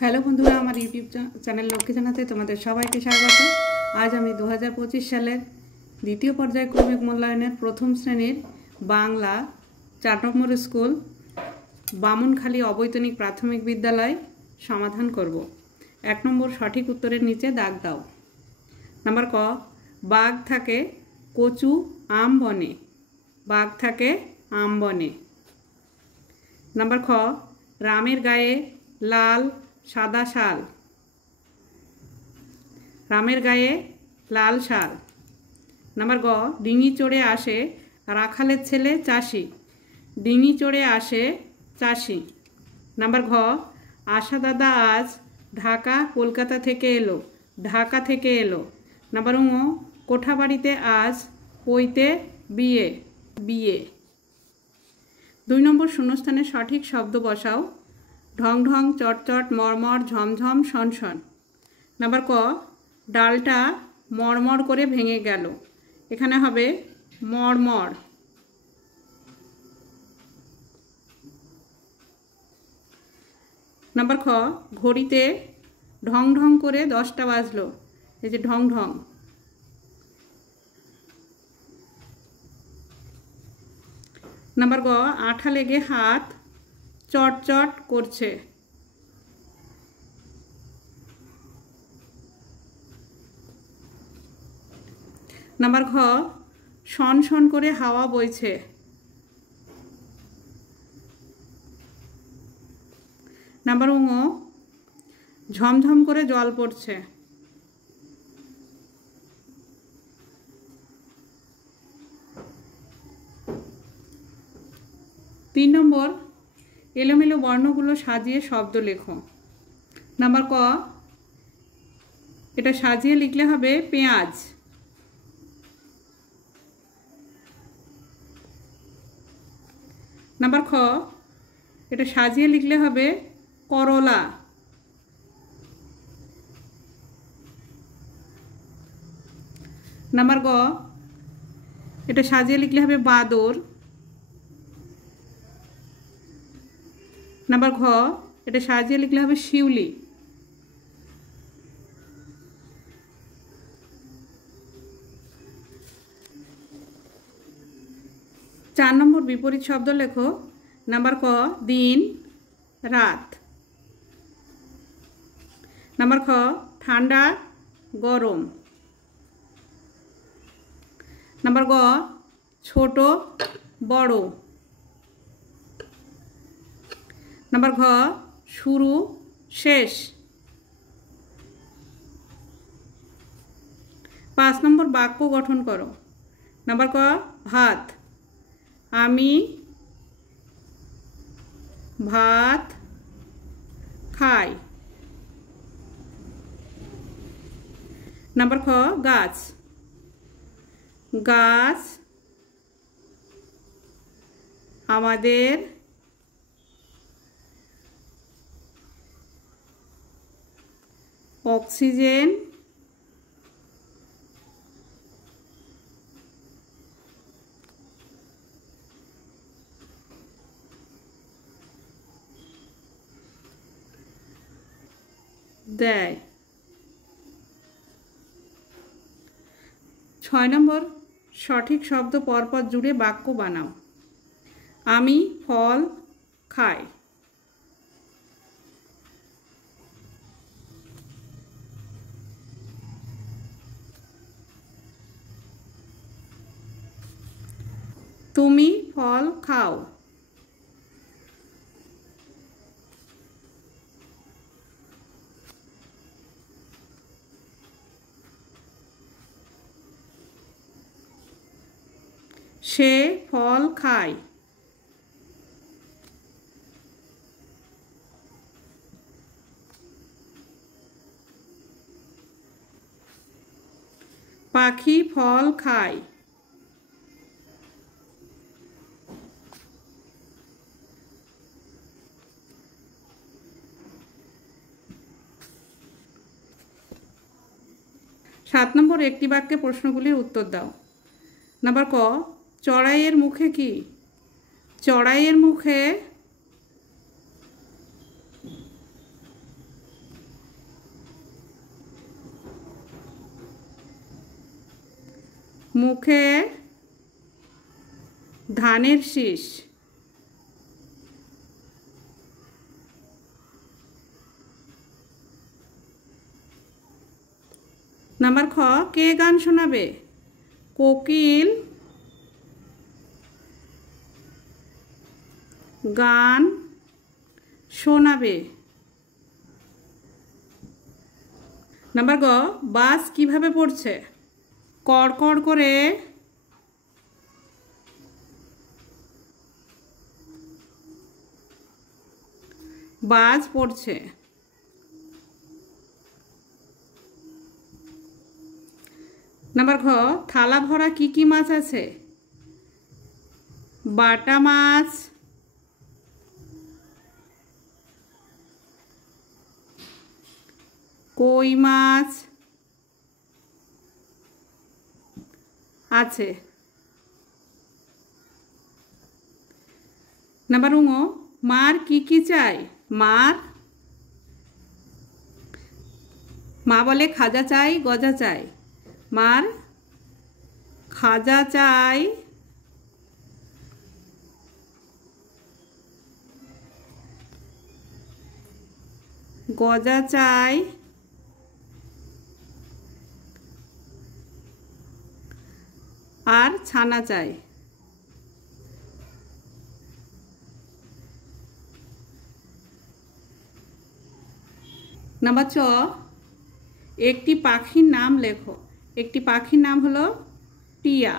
হ্যালো বন্ধুরা, আমার YouTube channel Lakshmi জানাতে তোমাদের সবাইকে স্বাগত। আজ আমি 2025 সালের দ্বিতীয় পর্যায় ক্রমিক মূল্যায়নের প্রথম শ্রেণীর বাংলা 4 নম্বর স্কুল বামুনখালী অবৈতনিক প্রাথমিক বিদ্যালয় সমাধান করব। 1 নম্বর সঠিক উত্তরের নিচে দাগ দাও। নাম্বার ক, বাঘ থাকে কচু আম বনে। বাঘ থাকে আম বনে। নাম্বার খ, রামের গায়ে লাল সাদা শাল। রামের গায়ে লাল শাল। নাম্বার গ, ডিঙি চড়ে আসে রাখালের ছেলে চাষি। ডিঙি চড়ে আসে চাষি। নাম্বার ঘ, আশা দাদা আজ ঢাকা কলকাতা থেকে এলো। ঢাকা থেকে এলো। নাম্বার ঙ, কোঠাবাড়িতে আজ পইতে বিয়ে। বিয়ে। 2 নম্বর শূন্যস্থানে সঠিক শব্দ বসাও। ঢং ঢং, চটচট, মরমর, ঝমঝম, সনসন। নাম্বার ক, ডালটা মরমর করে ভেঙে গেল। এখানে হবে মরমর। নাম্বার খ, ঘড়িতে ঢং ঢং করে 10টা বাজলো। এই যে ঢং ঢং। নাম্বার গ, আঠা লেগে হাত চটচট করছে। নাম্বার ঘ, শন শন করে হাওয়া বইছে। নাম্বার ঙ, ঝমঝম করে জল পড়ছে। তিন নম্বর, এলোমেলো বর্ণগুলো সাজিয়ে শব্দ লেখো। নাম্বার ক, এটা সাজিয়ে লিখলে হবে পেঁয়াজ। নাম্বার খ, এটা সাজিয়ে লিখলে হবে করলা। নাম্বার গ, এটা সাজিয়ে লিখলে হবে বাদর। নাম্বার ঘ, এটা সাজিয়ে লিখলে হবে শিউলি। চার নম্বর বিপরীত শব্দ লেখো। নাম্বার ক, দিন রাত। নাম্বার খ, ঠান্ডা গরম। নাম্বার গ, ছোট বড়। নাম্বার ঘ, শুরু শেষ। 5 নম্বর বাক্য গঠন করো। নাম্বার ক, ভাত। আমি ভাত খাই। নাম্বার খ, গাছ। গাছ আমাদের অক্সিজেন দেয়। 6 নম্বর সঠিক শব্দ পরপর জুড়ে বাক্য বানাও। আমি ফল খাই। তুমি ফল খাও। সে ফল খায়। পাখি ফল খায়। 7 নম্বর একটি বাক্যে প্রশ্নগুলির উত্তর দাও। নাম্বার ক, চড়াইয়ের মুখে কি? চড়াইয়ের মুখে মুখে ধানের শীষ। নাম্বার খ, কে গান শোনাবে? কোকিল গান শোনাবে। নাম্বার গ, বাস কিভাবে পড়ছে? কড়কড় করে বাজ পড়ছে। নাম্বার ঘ, থালা ভরা কি কি মাছ আছে? বাটা মাছ, কই মাছ আছে। নাম্বার ঙ, মার কি কি চাই? মা বলে খাজা চাই গজা চাই। মার খাজা চাই গজা চাই আর ছানা চাই। নাম্বার চ, একটি পাখির নাম লেখো। একটি পাখির নাম হলো টিয়া।